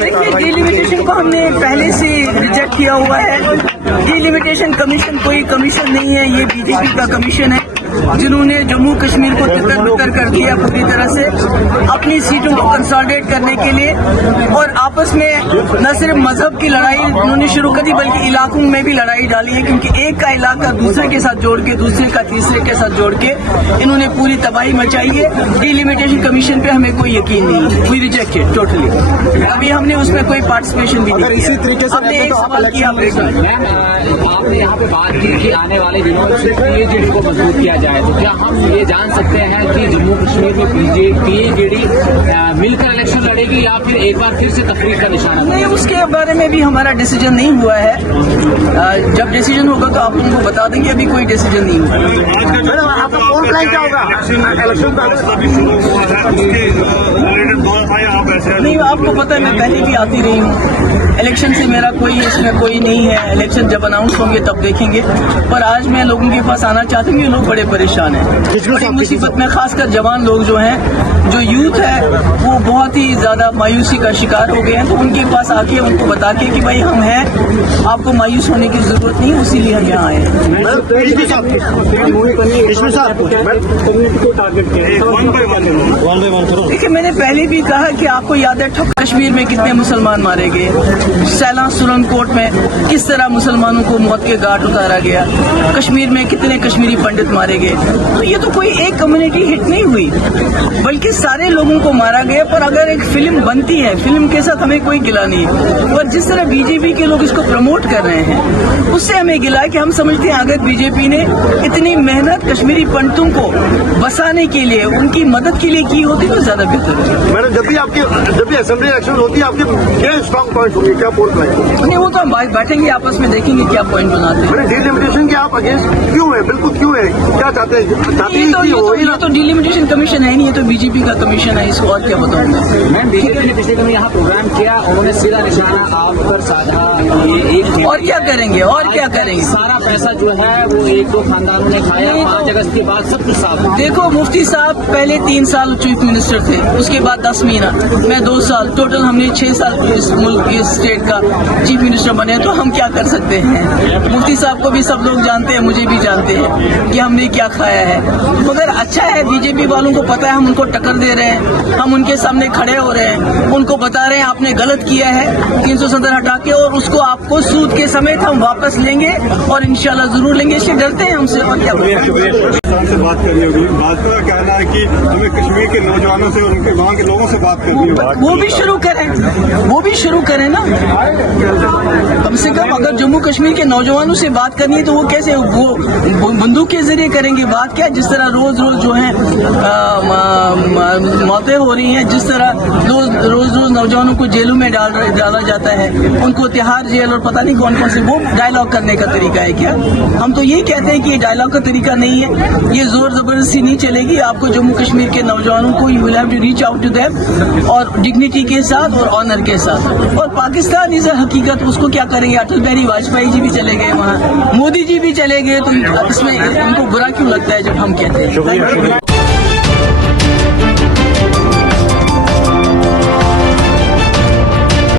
देखिए, डिलिमिटेशन को हमने पहले से रिजेक्ट किया हुआ है। डिलिमिटेशन कमीशन कोई कमीशन नहीं है, ये बीजेपी का कमीशन है जिन्होंने जम्मू कश्मीर को तितर-बितर कर दिया पूरी तरह से अपनी सीटों को कंसोलिडेट करने के लिए, और आपस में न सिर्फ मजहब की लड़ाई उन्होंने शुरू कर दी बल्कि इलाकों में भी लड़ाई डाली है, क्योंकि एक का इलाका दूसरे के साथ जोड़ के, दूसरे का तीसरे के साथ जोड़ के इन्होंने पूरी तबाही मचाई है। डिलिमिटेशन कमीशन पे हमें कोई यकीन नहीं, वी रिजेक्ट इट टोटली। अभी हमने उसमें कोई पार्टिसिपेशन भी नहीं इसी तरीके से हमने एक सवाल किया। आपने यहाँ पे बात की कि आने वाले दिनों में पीएजेडी को मजबूत किया जाए, तो क्या हम ये जान सकते हैं कि जम्मू कश्मीर में पीएजेडी मिलकर इलेक्शन लड़ेगी या फिर एक बार फिर से तफरीक का निशाना? नहीं, उसके बारे में भी हमारा डिसीजन नहीं हुआ है। जब डिसीजन होगा तो आप उनको बता देंगे, अभी कोई डिसीजन नहीं हुआ है। आपका कौन प्लान क्या होगा इलेक्शन का? नहीं, आपको पता है मैं पहले भी आती रही हूँ। इलेक्शन से मेरा कोई इसमें कोई नहीं है। इलेक्शन जब अनाउंस होंगे तब देखेंगे, पर आज मैं लोगों के पास आना चाहती हूँ। ये लोग बड़े परेशान हैं, बड़ी मुसीबत में, खासकर जवान लोग जो हैं, जो यूथ है, वो बहुत ही ज्यादा मायूसी का शिकार हो गए हैं। तो उनके पास आके उनको बता के कि भाई हम हैं, आपको मायूस होने की जरूरत नहीं, इसीलिए हम यहाँ आए हैं। देखिए, मैंने पहले भी कहा कि आपको याद है कश्मीर में कितने मुसलमान मारे गए, सैला सुरनकोट में किस तरह मुसलमानों को मौत के घाट उतारा गया, कश्मीर में कितने कश्मीरी पंडित मारे गए। तो ये तो कोई एक कम्युनिटी हिट नहीं हुई, बल्कि सारे लोगों को मारा गया। पर अगर एक फिल्म बनती है, फिल्म के साथ हमें कोई गिला नहीं, और जिस तरह बीजेपी के लोग इसको प्रमोट कर रहे हैं उससे हमें गिला है कि हम समझते हैं अगर बीजेपी ने इतनी मेहनत कश्मीरी पंडितों को बसाने के लिए, उनकी मदद के लिए की होती तो ज्यादा बेहतर होती। मैडम, जब भी असेंबली इलेक्शन होती है आपके क्या स्ट्रॉन्ग पॉइंट होंगे, क्या फोर्स लाइन? नहीं, वो तो हम बैठेंगे आपस में देखेंगे क्या पॉइंट बनाते हैं। डिलिमिटेशन के आप अगेंस्ट क्यों है? बिल्कुल क्यों है? क्या चाहते हैं? ये तो डिलिमिटेशन कमीशन है नहीं, ये तो बीजेपी का कमीशन है, इसको और क्या बताऊंगा। मैम, बीजेपी ने पिछले दिनों यहाँ प्रोग्राम किया, उन्होंने सीधा निशाना आप पर साधा। ये और क्या करेंगे, और क्या करेंगे? सारा पैसा जो है वो एक दो खानदानों ने खाया। 5 अगस्त के बाद सब कुछ साफ। देखो, मुफ्ती साहब पहले 3 साल चीफ मिनिस्टर थे, उसके बाद 10 महीना, मैं 2 साल, टोटल हमने 6 साल इस मुल्क इस स्टेट का चीफ मिनिस्टर बने। तो हम क्या कर सकते हैं? मुफ्ती साहब को भी सब लोग जानते हैं, मुझे भी जानते हैं कि हमने क्या खाया है। मगर अच्छा है, बीजेपी वालों को पता है हम उनको टक्कर दे रहे हैं, हम उनके सामने खड़े हो रहे हैं, उनको बता रहे हैं आपने गलत किया है 370 हटा के, और उसको आपको सूद के समेत हम वापस लेंगे, और इंशाल्लाह जरूर लेंगे। इसलिए डरते हैं हमसे, और क्या से बात करनी होगी। भाजपा का कहना है कि हमें कश्मीर के नौजवानों से और उनके वहाँ के लोगों से बात करनी होगी। वो भी शुरू करें ना। कम से कम अगर जम्मू कश्मीर के नौजवानों से बात करनी है तो वो कैसे, वो बंदूक के जरिए करेंगे बात? क्या जिस तरह रोज रोज जो है मौतें हो रही हैं, जिस तरह रोज नौजवानों को जेलों में डाला जाता है, उनको तिहाड़ जेल और पता नहीं कौन कौन से, वो डायलॉग करने का तरीका है क्या? हम तो यही कहते हैं कि ये डायलॉग का तरीका नहीं है, ये जोर जबरदस्ती नहीं चलेगी। आपको जम्मू कश्मीर के नौजवानों को you will have to reach out to them, और डिग्निटी के साथ और ऑनर के साथ। और पाकिस्तान इस हकीकत, उसको क्या करेंगे? अटल बिहारी वाजपेयी जी भी चले गए वहाँ, मोदी जी भी चले गए, तो इसमें उनको बुरा क्यों लगता है जब हम कहते हैं?